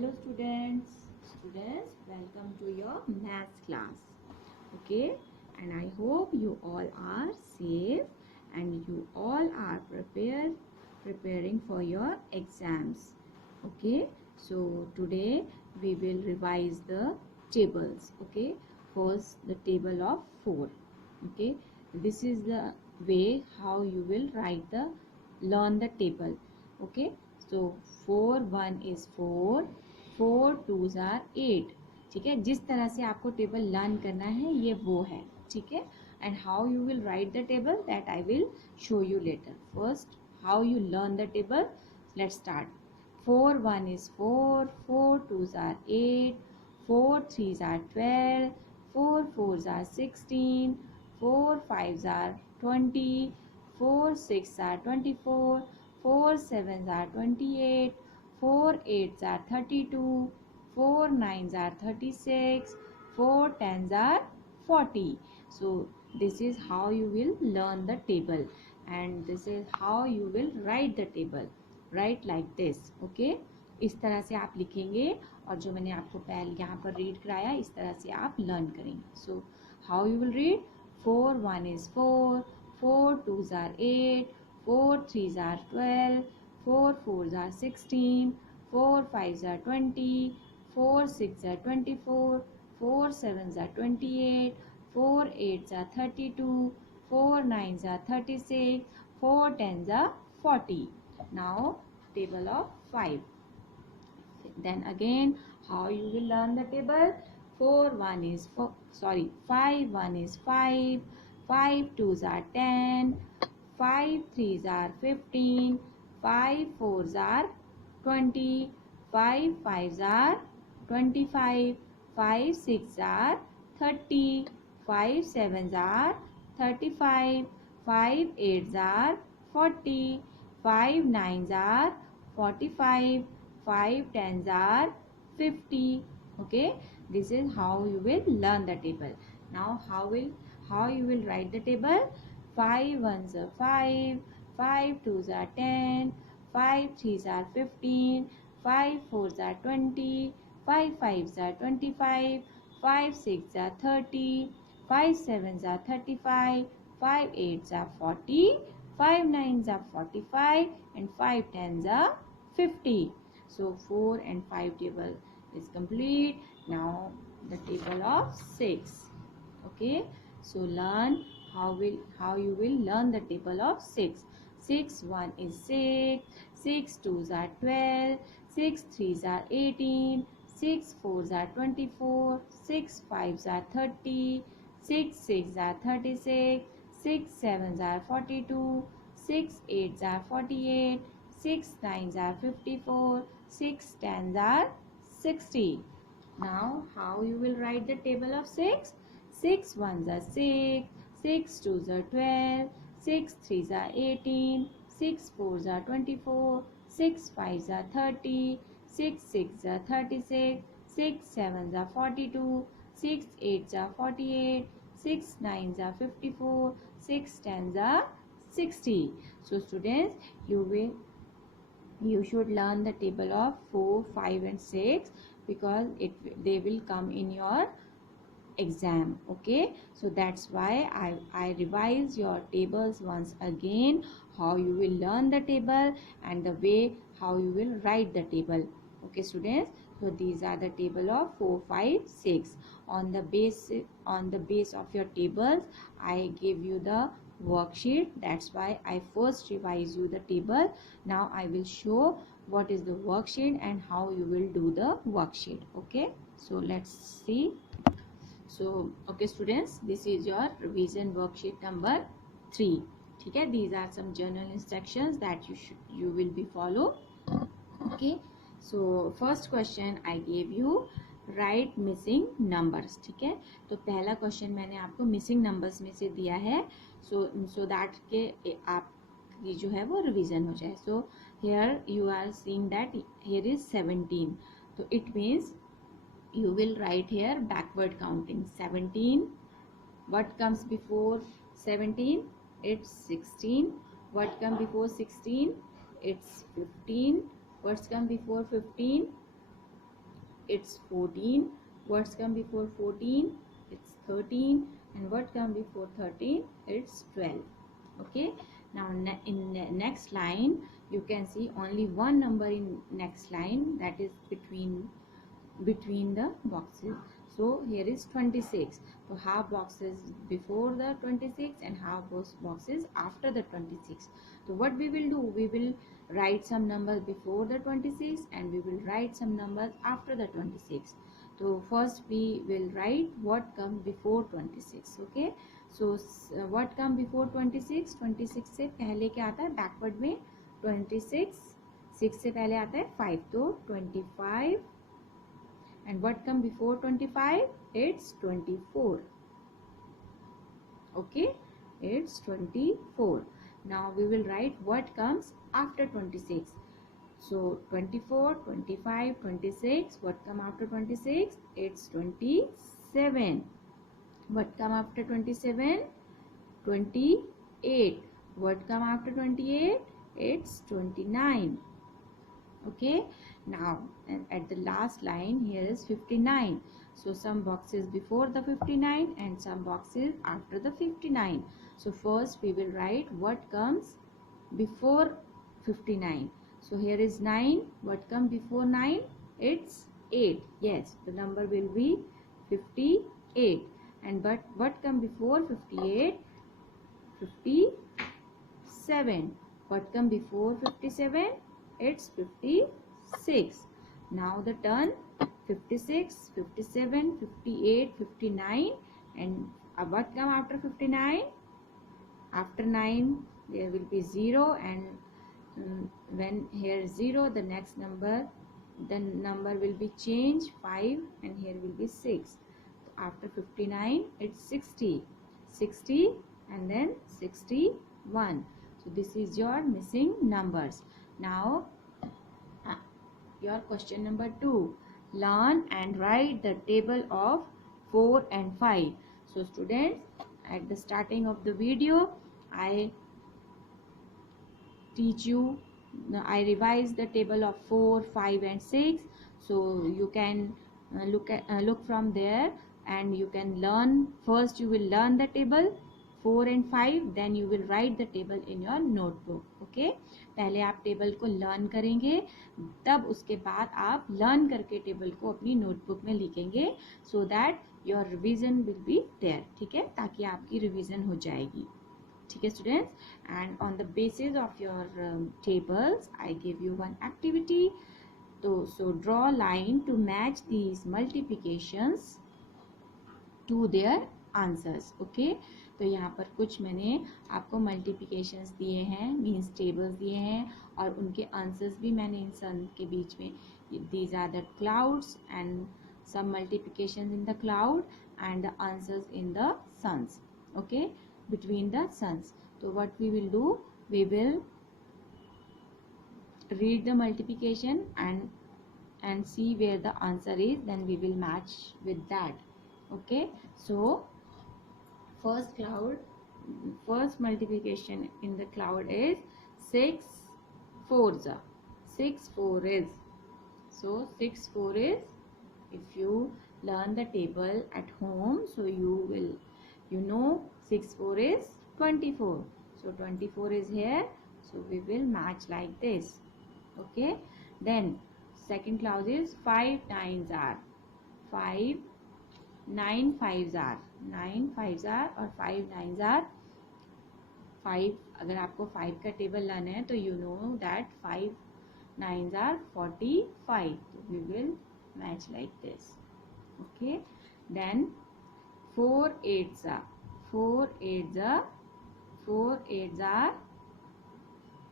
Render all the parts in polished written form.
Hello students, welcome to your maths class. Okay, and I hope you all are safe and you all are preparing for your exams. Okay, so today we will revise the tables. Okay, first the table of 4. Okay, this is the way how you will learn the table. Okay, so 4 1 is 4, 4 2s are 8. ठीक है, जिस तरह से आपको table learn करना है ये वो है. ठीक है, and how you will write the table that I will show you later. First how you learn the table. Let's start. 4 1 is 4, 4 2s are 8, 4 3s are 12, 4 4s are 16, 4 5s are 20, 4 6 are 24, 4 7s are 28, 4 8s are 32, 4 9s are 36, 4 10s are 40. So this is how you will learn the table and this is how you will write the table. Write like this. Okay, इस तरह से आप लिखेंगे और जो मैंने आपको पहले यहाँ पर रीड कराया इस तरह से आप लर्न करेंगे. So how you will read. 4 1 is 4, 4 2s are 8, 4 3s are 12, 4 4s are 16, 4 5s are 20, 4 6 are 24, 4 7s are 28, 4 8s are 32, 4 9s are 36, 4 10s are 40. Now table of 5. Then again how you will learn the table. 4 1 is 4, sorry 5 1 is 5, 5 2s are 10, 5 3s are 15, 5 4s are 20, 5 5s are 25, 5 6 are 30, 5 7s are 35, 5 8s are 40, 5 9s are 45, 5 10s are 50. Okay, this is how you will learn the table. Now how you will write the table. 5 1s are 5, 5 2s are 10, 5 3s are 15, 5 4s are 20, 5 5s are 25, 5 6s are 30, 5 7s are 35, 5 8s are 40, 5 9s are 45 and 5 10s are 50. So 4 and 5 table is complete. Now the table of 6. Okay, so learn how you will learn the table of 6. 6 1 is 6, 6 2s are 12, 6 3s are 18, 6 4s are 24, 6 5s are 30, 6 6 are 36, 6 7s are 42, 6 8s are 48, 6 9s are 54, 6 10s are 60. Now how you will write the table of 6? 6 1s are 6, 6 2s are 12, 6 3s are 18, 6 4s are 24, 6 5s are 30, 6 6 are 36, 6 7s are 42, 6 8s are 48, 6 9s are 54, 6 10s are 60. So students, you should learn the table of 4 5 and 6 because they will come in your exam. Okay, so that's why I revise your tables once again, how you will learn the table and the way how you will write the table. Okay students, so these are the table of 4 5 6. On the base of your tables I give you the worksheet. That's why I first revise you the table. Now I will show what is the worksheet and how you will do the worksheet. Okay, so let's see. So okay students, this is your revision worksheet number 3. ठीक है, these are some general instructions that you will be follow. Okay, so first question I gave you, right missing numbers. ठीक है, तो पहला question मैंने आपको missing numbers में से दिया है सो दैट के आप ये जो है वो रिवीजन हो जाए. So here you are seeing that here is 17. तो it means you will write here backward counting. 17, what comes before 17? It's 16. What comes before 16? It's 15. What's come before 15? it's 14. What's come before 14? It's 13. And what come before 13? It's 12. Okay, now in the next line you can see only one number in next line, that is between the boxes. So here is 26. So half boxes before the 26 and half boxes after the 26. So what we will do, we will write some numbers before the 26 and we will write some numbers after the 26. So first we will write what comes before 26. Okay, so what come before 26? 26 से पहले क्या आता है backward में? 26 6 से पहले आता है 5, तो 25. And what come before 25? It's 24. Okay, it's 24. Now we will write what comes after 26. So 24, 25, 26. What come after 26? It's 27. What come after 27? 28. What come after 28? It's 29. Okay, now and at the last line here is 59. So some boxes before the 59 and some boxes after the 59. So first we will write what comes before 59. So here is 9. What comes before 9? It's 8. Yes, the number will be 58. And but what comes before 58? 57. What comes before 57? It's 56. Now the turn 56, 57, 58, 59. And what come after 59? After 9 there will be 0, and when here 0, the next number, the number will be changed 5, and here will be 6. After 59 it's 60, 60 and then 61. So this is your missing numbers. Now your question number 2, learn and write the table of 4 and 5. So students, at the starting of the video I teach you, I revise the table of 4, 5 and 6. So you can look from there and you can learn. First you will learn the table 4 and 5, then you will write the table in your notebook. Okay, पहले आप table को learn करेंगे, तब उसके बाद आप learn करके table को अपनी नोटबुक में लिखेंगे, so that your revision will be there. ठीक है, ताकि आपकी रिवीजन हो जाएगी. ठीक है students, and on the basis of your tables I give you one activity. So draw line to match these multiplications to their answers. Okay, तो यहाँ पर कुछ मैंने आपको मल्टीप्लिकेशंस दिए हैं, मीन्स टेबल्स दिए हैं, और उनके आंसर्स भी मैंने इन सन के बीच में, these are the clouds and some multiplications in the cloud and the answers in the suns. Okay, between the suns. So what we will do, we will read the multiplication and see where the answer is, then we will match with that. Okay, so first multiplication in the cloud is 6 4s. 6 4 is, so 6 4 is, if you learn the table at home, so you know 6 4 is 24. So 24 is here, so we will match like this. Okay, then second clause is 5 9s are 5, 9 5s are 9 5s are, और 5 9s are 5. अगर आपको 5 का table लाना है तो you know that 5 9s are 45. So we will match like this. Okay, then 4 8s are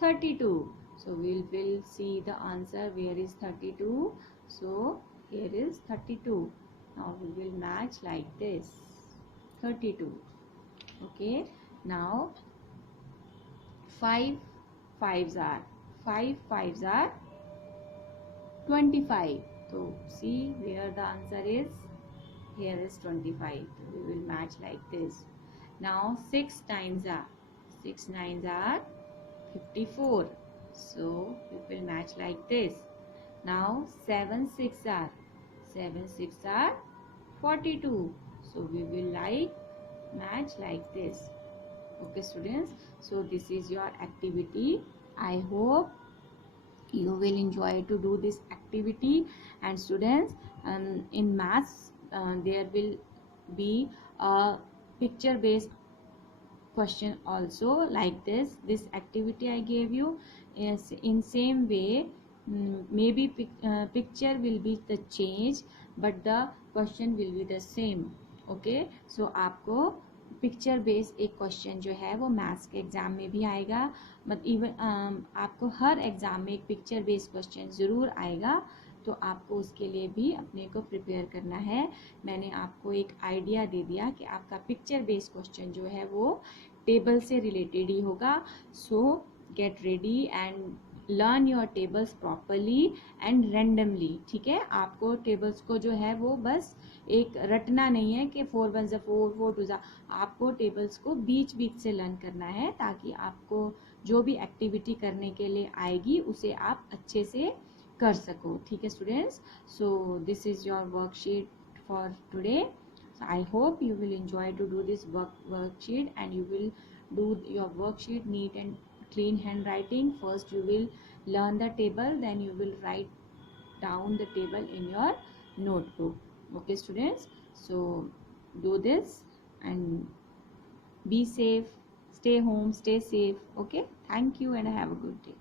32. So we will see the answer where is 32. So here is 32. Now we will match like this, 32. Okay, now 5 5s are 25. So see where the answer is, here is 25. So we will match like this. Now 6 9s are 54. So we will match like this. Now 7 6s are 7 6 are 42. So we will match like this. Okay students, so this is your activity. I hope you will enjoy to do this activity. And students, in maths there will be a picture based question also, like this activity I gave you is in same way. Maybe picture will be the change but the question will be the same. Okay, so आपको picture based एक question जो है वो maths के exam में भी आएगा, मतलब इवन आपको हर एग्जाम में एक पिक्चर बेस्ड क्वेश्चन ज़रूर आएगा, तो आपको उसके लिए भी अपने को प्रिपेयर करना है। मैंने आपको एक आइडिया दे दिया कि आपका पिक्चर बेस्ड क्वेश्चन जो है वो टेबल से रिलेटेड ही होगा। सो get ready and learn your tables properly and randomly. ठीक है, आपको टेबल्स को जो है वो बस एक रटना नहीं है कि 4 1 4 4 2 आपको टेबल्स को बीच बीच से लर्न करना है, ताकि आपको जो भी एक्टिविटी करने के लिए आएगी उसे आप अच्छे से कर सको। ठीक है students, so this is your worksheet for today. I hope you will enjoy to do this worksheet, and you will do your worksheet neat and clean handwriting. First you will learn the table, then you will write down the table in your notebook. Okay students, so do this and be safe, stay home, stay safe. Okay, thank you and have a good day.